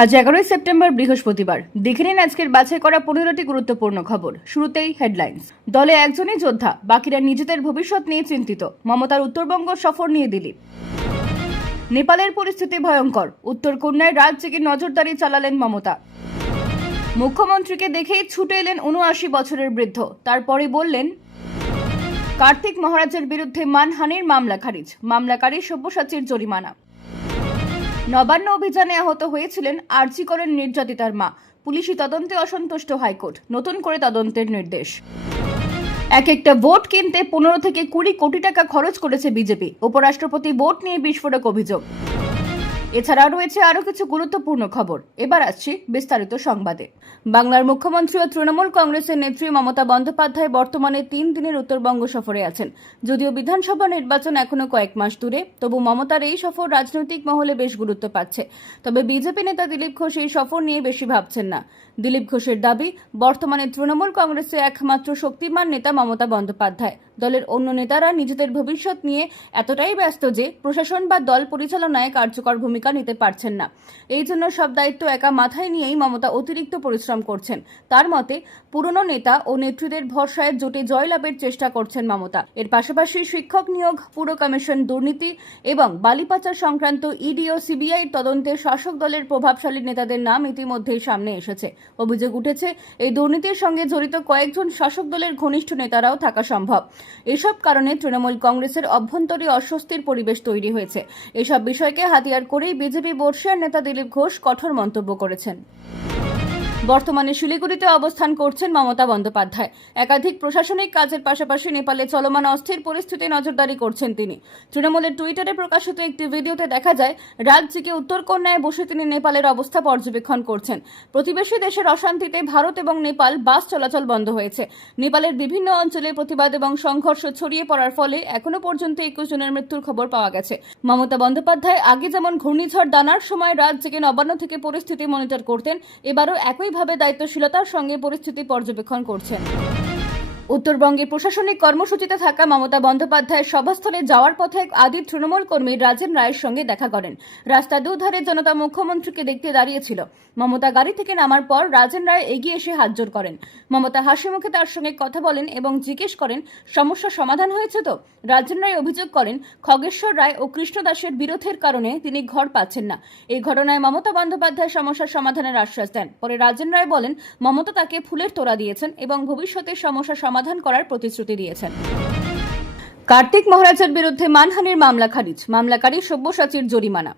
আজ এগারোই সেপ্টেম্বর বৃহস্পতিবার। দেখে নিন আজকের বাছাই করা পনেরোটি গুরুত্বপূর্ণ খবর। শুরুতেই হেডলাইন্স দলে একজনই যোদ্ধা, বাকিরা নিজেদের ভবিষ্যৎ নিয়ে চিন্তিত। মমতার উত্তরবঙ্গ সফর নিয়ে দিলীপ। নেপালের পরিস্থিতি ভয়ঙ্কর। উত্তর কন্যায় জেগে নজরদারি চালালেন মমতা। মুখ্যমন্ত্রীকে দেখেই ছুটে এলেন উনআশি বছরের বৃদ্ধ। তারপরে বললেন, কার্তিক মহারাজের বিরুদ্ধে মানহানির মামলা খারিজ। মামলাকারী সব্যসাচীর জরিমানা। নবান্ন অভিযানে আহত হয়েছিলেন আরজি করেন নির্যাতিতার মা। পুলিশি তদন্তে অসন্তুষ্ট হাইকোর্ট। নতুন করে তদন্তের নির্দেশ। এক একটা ভোট কিনতে পনেরো থেকে কুড়ি কোটি টাকা খরচ করেছে বিজেপি। উপরাষ্ট্রপতি ভোট নিয়ে বিস্ফোরক অভিযোগ। এছাড়াও রয়েছে আরও কিছু গুরুত্বপূর্ণ খবর। এবার আসছি বিস্তারিত সংবাদে। বাংলার মুখ্যমন্ত্রী ও তৃণমূল কংগ্রেসের নেত্রী মমতা বন্দ্যোপাধ্যায় বর্তমানে তিন দিনের উত্তরবঙ্গ সফরে আছেন। যদিও বিধানসভা নির্বাচন এখনও কয়েক মাস দূরে, তবু মমতার এই সফর রাজনৈতিক মহলে বেশ গুরুত্ব পাচ্ছে। তবে বিজেপি নেতা দিলীপ ঘোষ এই সফর নিয়ে বেশি ভাবছেন না। দিলীপ ঘোষের দাবি, বর্তমানে তৃণমূল কংগ্রেসে একমাত্র শক্তিমান নেতা মমতা বন্দ্যোপাধ্যায়। দলের অন্য নেতারা নিজেদের ভবিষ্যৎ নিয়ে এতটাই ব্যস্ত যে প্রশাসন বা দল পরিচালনায় কার্যকর ভূমিকা নিতে পারছেন না। এই জন্য সব দায়িত্ব একা মাথায় নিয়েই মমতা অতিরিক্ত পরিশ্রম করছেন। তার মতে, পুরনো নেতা ও নেত্রীদের ভরসায় জোটে জয়লাভের চেষ্টা করছেন মমতা। এর পাশাপাশি শিক্ষক নিয়োগ, পুর কমিশন দুর্নীতি এবং বালিপাচার সংক্রান্ত ইডি ও সিবিআই তদন্তে শাসক দলের প্রভাবশালী নেতাদের নাম ইতিমধ্যেই সামনে এসেছে। অভিযোগ উঠেছে, এই দুর্নীতির সঙ্গে জড়িত কয়েকজন শাসক দলের ঘনিষ্ঠ নেতারাও থাকা সম্ভব। এসব কারণে তৃণমূল কংগ্রেসের অভ্যন্তরে অস্বস্তির পরিবেশ তৈরি হয়েছে। এসব বিষয়কে হাতিয়ার করেই বিজেপি বর্ষিয়ার নেতা দিলীপ ঘোষ কঠোর মন্তব্য করেছেন। বর্তমানে শিলিগুড়িতে অবস্থান করছেন মমতা বন্দ্যোপাধ্যায়। একাধিক প্রশাসনিক কাজের পাশাপাশি নেপালে চলমান অস্থির পরিস্থিতি নজরদারি করছেন তিনি। তৃণমূলের টুইটারে প্রকাশিত একটি ভিডিওতে দেখা যায়, রাজ্যকে উত্তরকন্যায় বসে তিনি নেপালের অবস্থা পর্যবেক্ষণ করছেন। প্রতিবেশী দেশের অশান্তিতে ভারত এবং নেপাল বাস চলাচল বন্ধ হয়েছে। নেপালের বিভিন্ন অঞ্চলে প্রতিবাদ এবং সংঘর্ষ ছড়িয়ে পড়ার ফলে এখনও পর্যন্ত একুশ জনের মৃত্যুর খবর পাওয়া গেছে। মমতা বন্দ্যোপাধ্যায় আগে যেমন ঘূর্ণিঝড় দানার সময় জেগে নবান্ন থেকে পরিস্থিতি মনিটর করতেন, এবারও একইভাবে দায়িত্বশীলতার সঙ্গে পরিস্থিতি পর্যবেক্ষণ করছেন। উত্তরবঙ্গে প্রশাসনিক কর্মসূচিতে থাকা মমতা বন্দ্যোপাধ্যায়ের সভাস্থলে যাওয়ার পথে আদি তৃণমূল কর্মী রাজেন রায়ের সঙ্গে দেখা করেন। রাস্তার দুধারে জনতা মুখ্যমন্ত্রীকে দেখতে দাঁড়িয়েছিল। মমতা গাড়ি থেকে নামার পর রাজেন রায় এগিয়ে এসে হাত জোর করেন। মমতা হাসি মুখে তার সঙ্গে কথা বলেন এবং জিজ্ঞেস করেন, সমস্যা সমাধান হয়েছে তো? রাজেন রায় অভিযোগ করেন, খগেশ্বর রায় ও কৃষ্ণ দাসের বিরোধের কারণে তিনি ঘর পাচ্ছেন না। এই ঘটনায় মমতা বন্দ্যোপাধ্যায় সমস্যার সমাধানের আশ্বাস দেন। পরে রাজেন রায় বলেন, মমতা তাকে ফুলের তোড়া দিয়েছেন এবং ভবিষ্যতে সমস্যা সমাধান করার প্রতিশ্রুতি দিয়েছেন। কার্তিক মহারাজের বিরুদ্ধে মানহানির মামলা খারিজ। মামলাকারী সব্যসাচীর জরিমানা।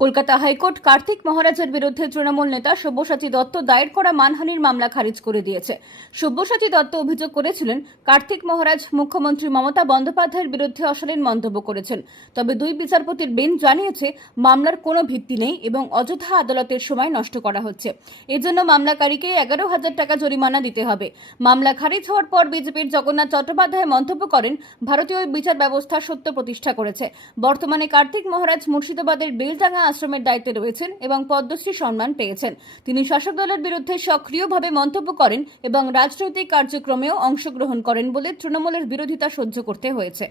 কলকাতা হাইকোর্ট কার্তিক মহারাজের বিরুদ্ধে তৃণমূল নেতা সব্যসাচী দত্ত দায়ের করা মানহানির মামলা খারিজ করে দিয়েছে। সব্যসাচী দত্ত অভিযোগ করেছিলেন, কার্তিক মহারাজ মুখ্যমন্ত্রী মমতা বন্দ্যোপাধ্যায়ের বিরুদ্ধে অশালীন মন্তব্য করেছেন। তবে দুই বিচারপতির বেঞ্চ জানিয়েছে, মামলার কোনো ভিত্তি নেই এবং অযথা আদালতের সময় নষ্ট করা হচ্ছে। এজন্য মামলাকারীকে এগারো হাজার টাকা জরিমানা দিতে হবে। মামলা খারিজ হওয়ার পর বিজেপির জগন্নাথ চট্টোপাধ্যায় মন্তব্য করেন, ভারতীয় বিচার ব্যবস্থা সত্য প্রতিষ্ঠা করেছে। বর্তমানে কার্তিক মহারাজ মুর্শিদাবাদের বেলডাঙ্গা আশ্রমের দায়িত্বে রয়েছেন এবং পদ্মশ্রী সম্মান পেয়েছেন। তিনি শাসক দলের বিরুদ্ধে সক্রিয়ভাবে মন্তব্য করেন এবং রাজনৈতিক কার্যক্রমেও অংশগ্রহণ করেন বলে তৃণমূলের বিরোধিতা সহ্য করতে হয়েছে।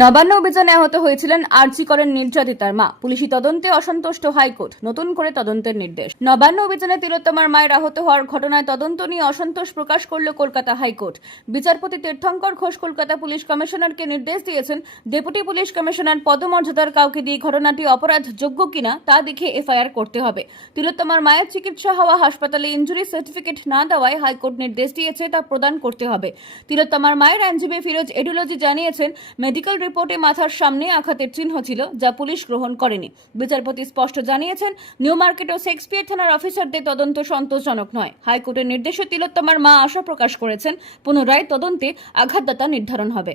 নবান্ন অভিযানে আহত হয়েছিলেন আরজি করেন নির্যাতিতার মা। পুলিশি তদন্তে অসন্তুষ্ট হাইকোর্ট। নতুন করে তদন্তের নির্দেশ। নবান্ন অভিযানে তিলোত্তমার মায়ের আহত হওয়ার ঘটনায় তদন্ত নিয়ে অসন্তোষ প্রকাশ করল কলকাতা হাইকোর্ট। বিচারপতি তীর্থঙ্কর ঘোষ কলকাতা পুলিশ কমিশনারকে নির্দেশ দিয়েছেন, ডেপুটি পুলিশ কমিশনার পদমর্যাদার কাউকে দিয়ে ঘটনাটি অপরাধ যোগ্য কিনা তা দেখে এফআইআর করতে হবে। তিলোত্তমার মায়ের চিকিৎসা হওয়া হাসপাতালে ইঞ্জুরি সার্টিফিকেট না দেওয়ায় হাইকোর্ট নির্দেশ দিয়েছে তা প্রদান করতে হবে। তিলোত্তমার মায়ের আইনজীবী ফিরোজ এডুলজি জানিয়েছেন, মেডিকেল রিপোর্টে মাথার সামনে আঘাতের চিহ্ন ছিল, যা পুলিশ গ্রহণ করেনি। বিচারপতি স্পষ্ট জানিয়েছেন, নিউ মার্কেট ও শেক্সপিয়ার থানার অফিসারদের তদন্ত সন্তোষজনক নয়। হাইকোর্টের নির্দেশে তিলোত্তমার মা আশা প্রকাশ করেছেন, পুনরায় তদন্তে আঘাতদাতা নির্ধারণ হবে।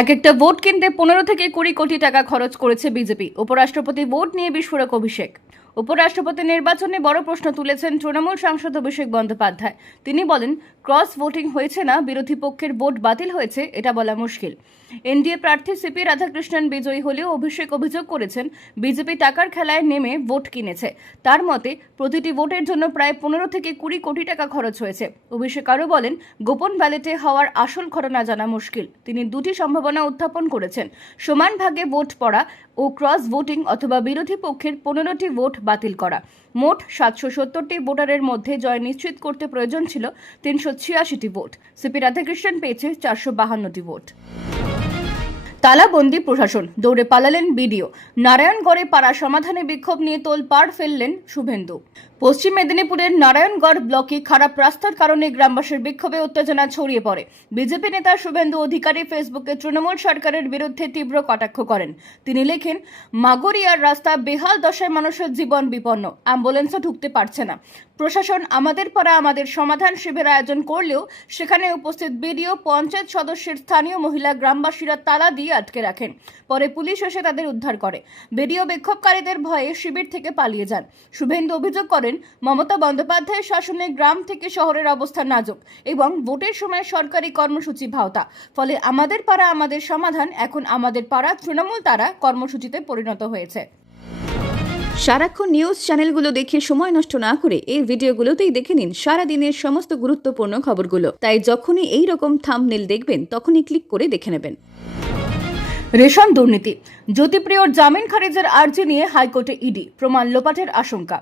এক একটা ভোট কিনতে পনেরো থেকে কুড়ি কোটি টাকা খরচ করেছে বিজেপি। উপরাষ্ট্রপতি ভোট নিয়ে বিস্ফোরক অভিষেক। উপরাষ্ট্রপতি নির্বাচনে বড় প্রশ্ন তুলেছেন তৃণমূল সাংসদ অভিষেক বন্দ্যোপাধ্যায়। তিনি বলেন, ক্রস ভোটিং হয়েছে না, বিরোধী পক্ষের ভোট বাতিল হয়েছে, এটা বলা মুশকিল। এনডিএ প্রার্থী সিপি রাধাকৃষ্ণন বিজয়ী হলেও অভিষেক অভিযোগ করেছেন, বিজেপি টাকার খেলায় নেমে ভোট কিনেছে। তার মতে, প্রতিটি ভোটের জন্য প্রায় পনেরো থেকে কুড়ি কোটি টাকা খরচ হয়েছে। অভিষেক আরও বলেন, গোপন ব্যালেটে হওয়ার আসল ঘটনা জানা মুশকিল। তিনি দুটি সম্ভাবনা উত্থাপন করেছেন, সমান ভাগে ভোট পড়া ও ক্রস ভোটিং অথবা বিরোধী পক্ষের পনেরোটি ভোট বাতিল করা। মোট সাতশো সত্তরটি ভোটারের মধ্যে জয় নিশ্চিত করতে প্রয়োজন ছিল তিনশো ছিয়াশিটি ভোট। সিপি রাধাকৃষ্ণন পেয়েছে চারশো বাহান্নটি ভোট। তালাবন্দি প্রশাসন। দৌড়ে পালালেন বিডিও। নারায়ণগড়ে পাড়া সমাধানে বিক্ষোভ নিয়ে তোল পাড় ফেললেন শুভেন্দু। পশ্চিম মেদিনীপুরের নারায়ণগড় ব্লকে খারাপ রাস্তার কারণে গ্রামবাসীর বিক্ষোভে উত্তেজনা ছড়িয়ে পড়ে। বিজেপি নেতা শুভেন্দু অধিকারী ফেসবুকে তৃণমূল সরকারের বিরুদ্ধে তীব্র কটাক্ষ করেন। তিনি লেখেন, মাগরিয়ার রাস্তা বেহাল দশায় মানুষের জীবন বিপন্ন। অ্যাম্বুলেন্সও ঢুকতে পারছে না। প্রশাসন আমাদের পাড়া, আমাদের সমাধান শিবির আয়োজন করলেও সেখানে উপস্থিত বিডিও, পঞ্চায়েত সদস্যের স্থানীয় মহিলা গ্রামবাসীরা তালা দিয়ে আটকে রাখেন। পরে পুলিশ এসে তাদের উদ্ধার করে। বিডিও বিক্ষোভকারীদের ভয়ে শিবির থেকে পালিয়ে যান। শুভেন্দু অভিযোগ করেন, মমতা বন্দ্যোপাধ্যায়ের শাসনে গ্রাম থেকে শহরের অবস্থা নাজুক এবং ভোটের সময় সরকারি কর্মসূচি ভাওতা। ফলে আমাদের পাড়া আমাদের সমাধান, এখন আমাদের পাড়া তৃণমূল তারা কর্মসূচিতে পরিণত হয়েছে। সারাক্ষণ নিউজ চ্যানেলগুলো দেখে সময় নষ্ট না করে এই ভিডিওগুলোতেই দেখে নিন সারা দিনের সমস্ত গুরুত্বপূর্ণ খবরগুলো। তাই যখনই এই রকম থামনেল দেখবেন, তখনই ক্লিক করে দেখে নেবেন। রেশন দুর্নীতি। জ্যোতিপ্রিয়র জামিন খারিজের আর্জি নিয়ে হাইকোর্টে ইডি। প্রমাণ লোপাটের আশঙ্কা।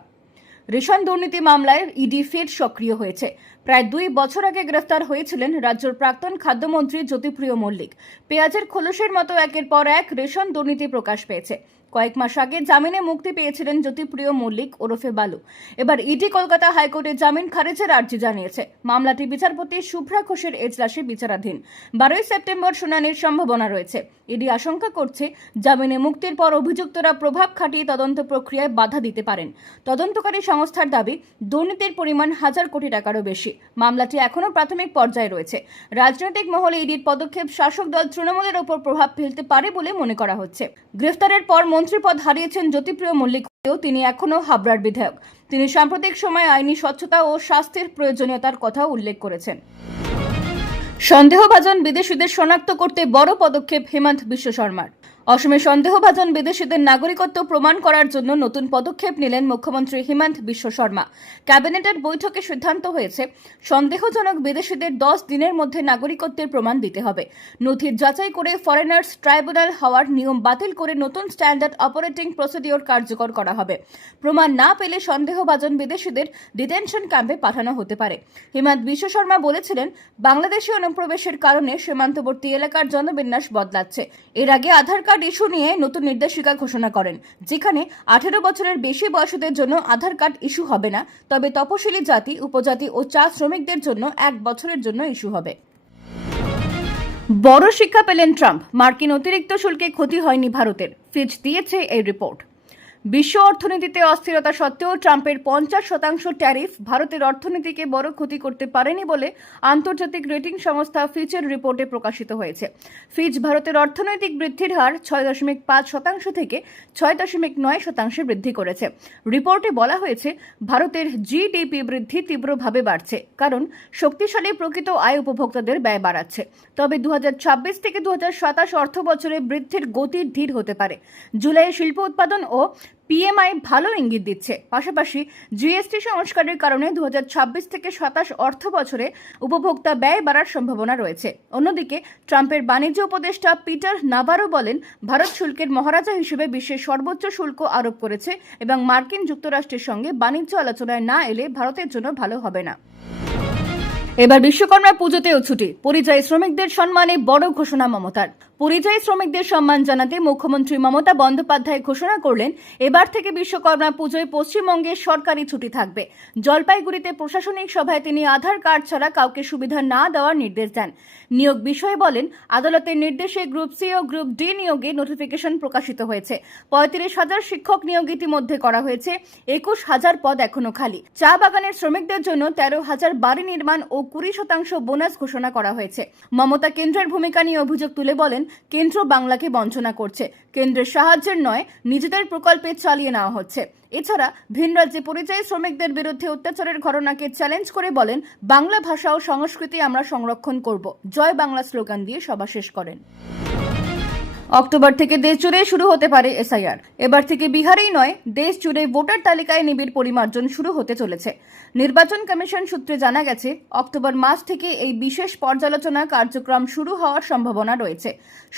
রেশন দুর্নীতি মামলায় ইডি ফের সক্রিয় হয়েছে। প্রায় দুই বছর আগে গ্রেফতার হয়েছিলেন রাজ্যের প্রাক্তন খাদ্যমন্ত্রী জ্যোতিপ্রিয় মল্লিক। পেঁয়াজের খোলসের মতো একের পর এক রেশন দুর্নীতি প্রকাশ পেয়েছে। কয়েক মাস আগে জামিনে মুক্তি পেয়েছিলেন জ্যোতিপ্রিয় মল্লিক ওরফে বালু। এবার ইডি কলকাতা হাইকোর্টে জামিন খারিজের আর্জি জানিয়েছে। মামলাটি বিচারপতি শুভ্রা ঘোষের এজলাসে বিচারাধীন। বারোই সেপ্টেম্বর শুনানির সম্ভাবনা রয়েছে। ইডি আশঙ্কা করছে জামিনে মুক্তির পর অভিযুক্তরা প্রভাব খাটিয়ে তদন্ত প্রক্রিয়ায় বাধা দিতে পারেন। তদন্তকারী সংস্থার দাবি, দুর্নীতির পরিমাণ হাজার কোটি টাকারও বেশি। মামলাটি এখনও প্রাথমিক পর্যায়ে রয়েছে। রাজনৈতিক মহলে ইডির পদক্ষেপ শাসক দল তৃণমূলের ওপর প্রভাব ফেলতে পারে বলে মনে করা হচ্ছে। গ্রেফতারের পর মন্ত্রীপদ হারিয়েছেন জ্যোতিপ্রিয় মল্লিক হলেও তিনি এখনও হাবড়ার বিধায়ক। তিনি সাম্প্রতিক সময়ে আইনি স্বচ্ছতা ও স্বাস্থ্যের প্রয়োজনীয়তার কথা উল্লেখ করেছেন। সন্দেহভাজন বিদেশিদের শনাক্ত করতে বড় পদক্ষেপ হেমন্ত বিশ্ব শর্মার। অসমে সন্দেহভাজন বিদেশিদের নাগরিকত্ব প্রমাণ করার জন্য নতুন পদক্ষেপ নিলেন মুখ্যমন্ত্রী হিমন্ত বিশ্ব শর্মা। ক্যাবিনেটের বৈঠকে সিদ্ধান্ত হয়েছে, সন্দেহজনক বিদেশিদের দশ দিনের মধ্যে নাগরিকত্বের প্রমাণ দিতে হবে। নথির যাচাই করে ফরেনার্স ট্রাইব্যুনাল হওয়ার নিয়ম বাতিল করে নতুন স্ট্যান্ডার্ড অপারেটিং প্রসিডিওর কার্যকর করা হবে। প্রমাণ না পেলে সন্দেহভাজন বিদেশিদের ডিটেনশন ক্যাম্পে পাঠানো হতে পারে। হিমন্ত বিশ্ব শর্মা বলেছিলেন, বাংলাদেশি অনুপ্রবেশের কারণে সীমান্তবর্তী এলাকার জনবিন্যাস বদলাচ্ছে। এর আগে আধার কার্ড ইস্যু নিয়ে নতুন নির্দেশিকা ঘোষণা করেন, যেখানে আঠেরো বছরের বেশি বয়সীদের জন্য আধার কার্ড ইস্যু হবে না, তবে তপশিলি জাতি, উপজাতি ও চা শ্রমিকদের জন্য এক বছরের জন্য ইস্যু হবে। বড় শিক্ষা পেলেন ট্রাম্প, মার্কিন অতিরিক্ত শুল্কে ক্ষতি হয়নি ভারতের, ফিজ দিয়েছে এই রিপোর্ট। বিশ্ব অর্থনীতিতে অস্থিরতা সত্ত্বেও ট্রাম্পের পঞ্চাশ শতাংশ ট্যারিফ ভারতের অর্থনীতিকে বড় ক্ষতি করতে পারেনি বলে আন্তর্জাতিক রেটিং সংস্থা ফিচের রিপোর্টে প্রকাশিত হয়েছে। ফিচ ভারতের অর্থনৈতিক বৃদ্ধির হার ছয় দশমিক পাঁচ শতাংশ থেকে ছয় দশমিক নয় শতাংশে বৃদ্ধি করেছে। রিপোর্টে বলা হয়েছে, ভারতের জিডিপি বৃদ্ধি তীব্রভাবে বাড়ছে, কারণ শক্তিশালী প্রকৃত আয় উপভোক্তাদের ব্যয় বাড়াচ্ছে। তবে দু হাজার ছাব্বিশ থেকে দু অর্থ বছরে বৃদ্ধির গতি ধীর হতে পারে। জুলাইয়ে শিল্প উৎপাদন ও পিএমআই ভালো ইঙ্গিত দিচ্ছে। পাশাপাশি জিএসটি সংস্কারের কারণে দু হাজার ছাব্বিশ থেকে সাতাশ অর্থ বছরে উপভোক্তা ব্যয় বাড়ার সম্ভাবনা রয়েছে। অন্যদিকে ট্রাম্পের বাণিজ্য উপদেষ্টা পিটার নাভারো বলেন, ভারত শুল্কের মহারাজা হিসেবে বিশ্বের সর্বোচ্চ শুল্ক আরোপ করেছে এবং মার্কিন যুক্তরাষ্ট্রের সঙ্গে বাণিজ্য আলোচনায় না এলে ভারতের জন্য ভালো হবে না। এবার বিশ্বকর্মা পুজোতেও ছুটি। পরিযায়ী শ্রমিকদের সম্মানে বড় ঘোষণা মমতার। পরিযায়ী শ্রমিকদের সম্মান জানাতে মুখ্যমন্ত্রী মমতা বন্দ্যোপাধ্যায় ঘোষণা করলেন, এবার থেকে বিশ্বকর্মা পুজোয় পশ্চিমবঙ্গে সরকারি ছুটি থাকবে। জলপাইগুড়িতে প্রশাসনিক সভায় তিনি আধার কার্ড ছাড়া কাউকে সুবিধা না দেওয়ার নির্দেশ দেন। নিয়োগ বিষয়ে বলেন, আদালতের নির্দেশে গ্রুপ সি ও গ্রুপ ডি নিয়োগে নোটিফিকেশন প্রকাশিত হয়েছে। পঁয়ত্রিশ হাজার শিক্ষক নিয়োগ ইতিমধ্যে করা হয়েছে, একুশ হাজার পদ এখনও খালি। চা বাগানের শ্রমিকদের জন্য তেরো হাজার বাড়ি নির্মাণ ও কুড়ি শতাংশ বোনাস ঘোষণা করা হয়েছে। মমতা কেন্দ্রের ভূমিকা নিয়ে অভিযোগ তুলে বলেন কেন্দ্র বাংলাকে বঞ্চনা করছে। কেন্দ্রের সাহায্যের নয়, নিজেদের প্রকল্পে চালিয়ে নেওয়া হচ্ছে। এছাড়া ভিন রাজ্যে পরিযায়ী শ্রমিকদের বিরুদ্ধে অত্যাচারের ঘটনাকে চ্যালেঞ্জ করে বলেন, বাংলা ভাষা ও সংস্কৃতি আমরা সংরক্ষণ করব। জয় বাংলা স্লোগান দিয়ে সভা শেষ করেন। অক্টোবর থেকে দেশ জুড়ে শুরু হতে পারে এসআইআর। এবার থেকে বিহারেই নয়, দেশ জুড়ে ভোটার তালিকায় নিবিড় পরিমার্জন শুরু হতে চলেছে। নির্বাচন কমিশন সূত্রে জানা গেছে, অক্টোবর মাস থেকে এই বিশেষ পর্যালোচনা কার্যক্রম শুরু হওয়ার সম্ভাবনা রয়েছে।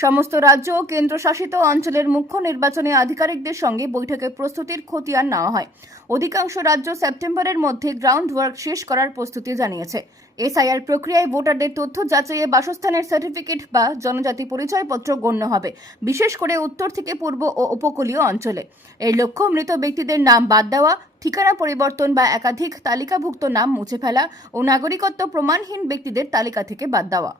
সমস্ত রাজ্য ও কেন্দ্রশাসিত অঞ্চলের মুখ্য নির্বাচনী আধিকারিকদের সঙ্গে বৈঠকে প্রস্তুতির খতিয়ান নেওয়া হয়। অধিকাংশ রাজ্য সেপ্টেম্বরের মধ্যে গ্রাউন্ড ওয়ার্ক শেষ করার প্রস্তুতি জানিয়েছে। এসআইআর প্রক্রিয়ায় ভোটারদের তথ্য যাচাইয়ে বাসস্থানের সার্টিফিকেট বা জনজাতি পরিচয়পত্র গণ্য হবে, বিশেষ করে উত্তর থেকে পূর্ব ও উপকূলীয় অঞ্চলে। এর লক্ষ্য, মৃত ব্যক্তিদের নাম বাদ দেওয়া, ঠিকানা পরিবর্তন বা একাধিক তালিকাভুক্ত নাম মুছে ফেলা ও নাগরিকত্ব প্রমাণহীন ব্যক্তিদের তালিকা থেকে বাদ দেওয়া।